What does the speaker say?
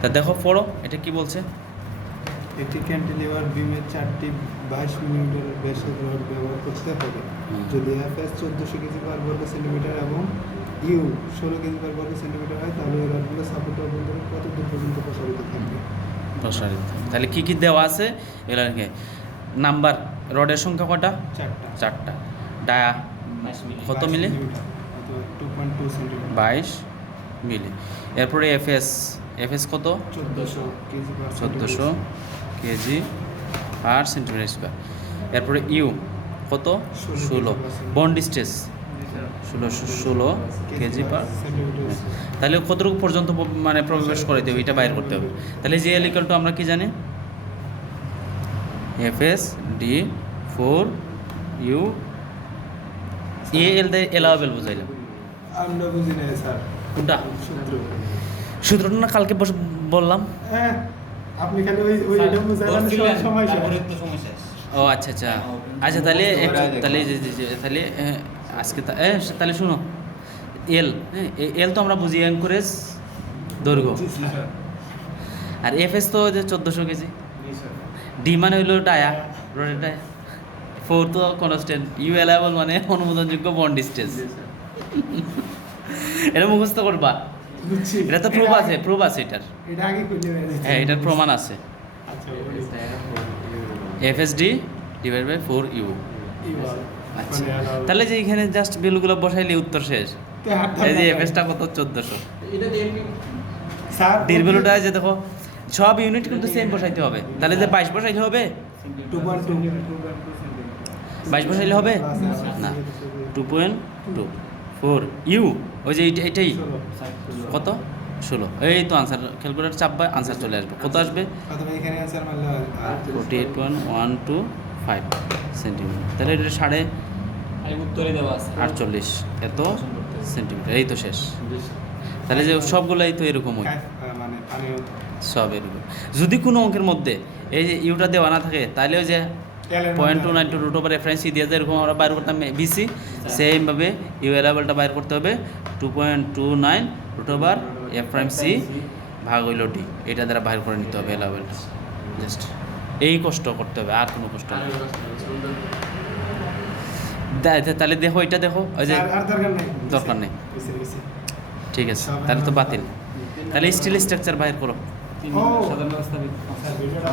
তা দেখো পড়ো এটা কি বলছে। একটি ক্যান্টিলিভার বিমের 4টি 22 মিলিমিটার ব্যাসের রড ব্যবহার করতে হবে যদি এফএস 1400 কেজি পার বর্গ সেন্টিমিটার এবং ইউ 16 কেজি পার বর্গ সেন্টিমিটার হয় তাহলে এই রডগুলো সাপোর্ট অভ্যন্তরে কত দূর পর্যন্ত প্রসারিত থাকবে। প্রসারিত তাহলে কি কি দেওয়া আছে এগুলো নাম্বার রডের সংখ্যা কটা 4টা ডায়া কত মিলি 2.2 সেন্টিমিটার 22 মিলি। এরপরে এফএস এফএস কত 1400 কেজি পার 1400 কেজি পার সেন্টিমিটার স্কোয়ার। এরপরে ইউ কত 16 বন্ড স্ট্রেস 16 কেজি পার। তাহলে কতটুকু পর্যন্ত মানে প্রবেশ করাইতে হবে এটা বাইর করতে হবে। তাহলে যে এলিকাল টু আমরা কি জানি এফএস ডি 4 ইউ এ এল দে এলাওয়েবল বুঝাইলাম আমরা বুঝি না স্যার কোনটা সূত্র সূত্রটা না কালকে বললাম। হ্যাঁ আপনি খালি ওই এটা বুঝালেন সময় শেষ। ও আচ্ছা আচ্ছা আচ্ছা তাহলে তাহলে তাহলে আজকে তাহলে শুনো এল এল তো আমরা বুঝি এনকোরেজ দৈর্ঘ্য আর এফএস তো যে 1400 কেজি ডি মানে হইলো ডায়া রোডের ডায়া 4 তো কনস্ট্যান্ট ইউ এলাবল মানে অনুমোদনযোগ্য বন্ড স্টেজ। এটা মুখস্থ করবা বুঝছি এটা তো প্রুফ আছে এটার এটা আগে খুঁজে বের করতে হ্যাঁ এটার প্রমাণ আছে আচ্ছা FSD divide by 4 U. UR আচ্ছা তাহলে যে এখানে জাস্ট ভ্যালুগুলো বসাইলে উত্তর শেষ। এই যে এফএসটা কত 1400 এটা স্যার ডির ভ্যালুটা যে দেখো সব ইউনিট কিন্তু সেম বসাইতে হবে। তাহলে যে 22 বসাইতে হবে 2.2 22 বসাইলে হবে না 2.2 4 ইউ ওই যে এটাই কত 16 এই তো আনসার ক্যালকুলেটর চাপবা আনসার চলে আসবে কত আসবে প্রথমে এখানে आंसर মারলে 48.125 সেন্টিমিটার। তাহলে এটা সাড়ে উত্তরে দেওয়া আছে 48 এত সেন্টিমিটার এই তো শেষ। তাহলে যে সবগুলাই তো এরকমই মানে পানি সব এরকম। যদি কোনো অঙ্কের মধ্যে এই যে ইউটা দেওয়া না থাকে তাহলে ওই যে 0.29 টু রুট ওভার রেফারেন্স দিয়ে এরকম আমরা বাইর করতাম বিসি সেমভাবে ইউ এলাবেলটা বাইর করতে হবে 2.29 root over F prime C ভাগ হইল ডি এটা দ্বারা বাইর করে নিতে হবে এলাবেলটা। জাস্ট এই কষ্ট করতে হবে আর কোনো কষ্ট নেই। তাহলে দেখো এটা দেখো ওই যে আর দরকার নেই ঠিক আছে তাহলে তো বাতিল। তাহলে স্টিল স্ট্রাকচার বাইর করো সাধারণ ব্যবস্থা স্যার ভিডিওটা